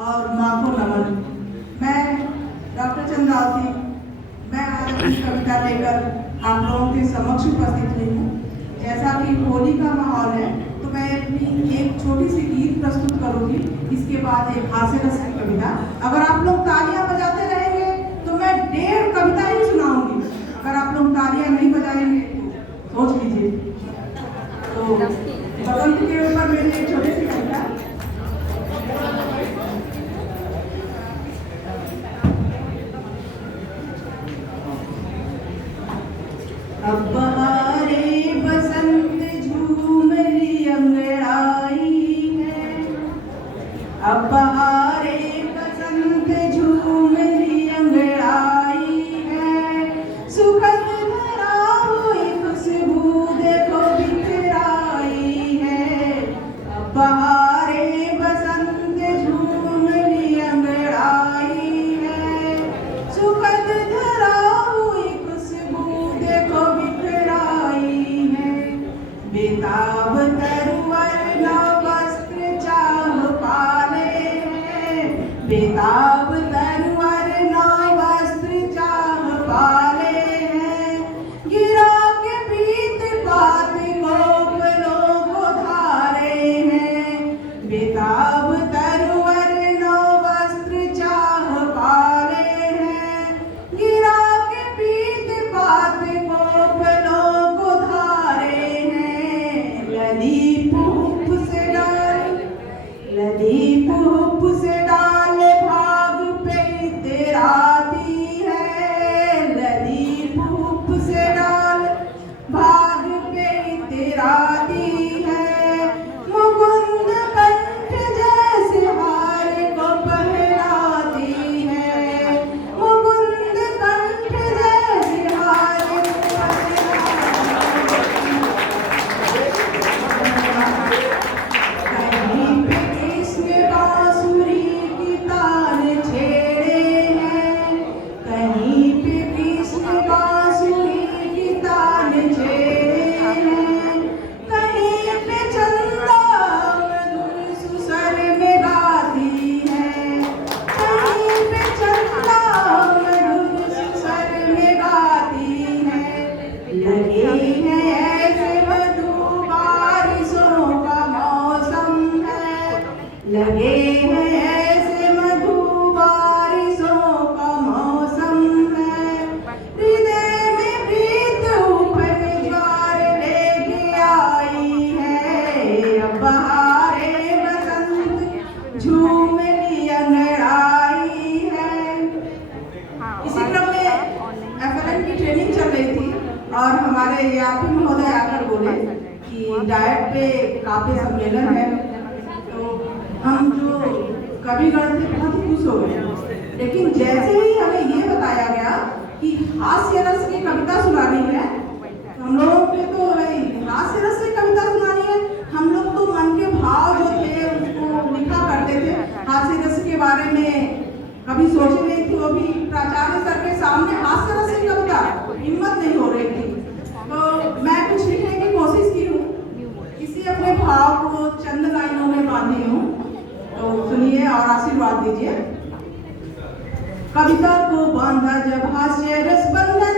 और माँ को नमन। मैं डॉक्टर चंद्रावती, मैं आज अपनी कविता लेकर आप लोगों के समक्ष उपस्थित हुई हूँ। जैसा कि होली का माहौल है तो मैं अपनी एक छोटी सी गीत प्रस्तुत करूँगी, इसके बाद एक हास्य रस की कविता। अगर आप लोग तालियां बजाते रहेंगे तो मैं 1.5 कविता ही सुनाऊंगी। अगर आप लोग तालियां नहीं बजाएंगे तो सोच लीजिए। तो बसंत के ऊपर मेरी एक छोटी सी कविता। अब बहारे बसंत झूमरी अंगड़ाई है, अब बहारे बसंत झूमरी अंगड़ाई है, सुखद धरा हुई खुशबू देखो बिखराई है। अब बहारे बसंत झूमरी अंगड़ाई है, सुखद धरा हुई खुशबू देखो बिखराई है। बेताब तरुवर नव वस्त्र चाह पाले हैं, बेताब तरुवर नव वस्त्र चाह पाले हैं, गिरा के पीत पात गोपलों को धारे हैं। बेताब तरुवर नव वस्त्र चाह पाले हैं, गिरा के पीत पात गोपलों को धारे हैं। लदीप हुप से डाल, लदीप हुप से डाल भाग पे इतराती है, लदीप हुप से डाल भाग पे इतराती है। मुकुंद कंठ जैसे हार को पहनाती है, मुकुंद कंठ जैसे हार को कहीं पे कृष्ण बांसुरी की तान छेड़े हैं, कहीं पे कृष्ण बांसुरी की तान छेड़े हैं, कहीं पे चंदा मधुर सुसर में गाती है, कहीं पे चंदा मधुर सुसर में गाती है। लगे हैं ऐसे मधु बारिशों का मौसम है, लगे हैं ऐसे मधु बारिशों का मौसम है। हृदय में प्रीत उपन ज्वार लेके आई है, अब बहारे बसंत झूमरी अंगड़ाई है। इसी क्रम में FLN की ट्रेनिंग चल रही थी और हमारे यापी महोदय आकर बोले कि डाइट पे काफी सम्मेलन है। तो हम जो कविगण थे बहुत खुश हो गए, लेकिन जैसे ही हमें ये बताया गया कि हास्य रस की कविता सुनानी है, हम लोगों के तो हास्य रस की कविता सुनानी है। हम लोग तो मन के भाव जो थे उसको लिखा करते थे, हास्य रस के बारे में कभी सोचे नहीं थी। वो भी प्राचार्य सर के सामने हास्य रस की कविता, हिम्मत नहीं हो रही थी। तो मैं कुछ लिखने की कोशिश की हूँ, इसी अपने भाव को चंद लाइनों में बांधी हूँ। तो सुनिए और आशीर्वाद दीजिए। कविता को बांधा जब हास्य रस बंधा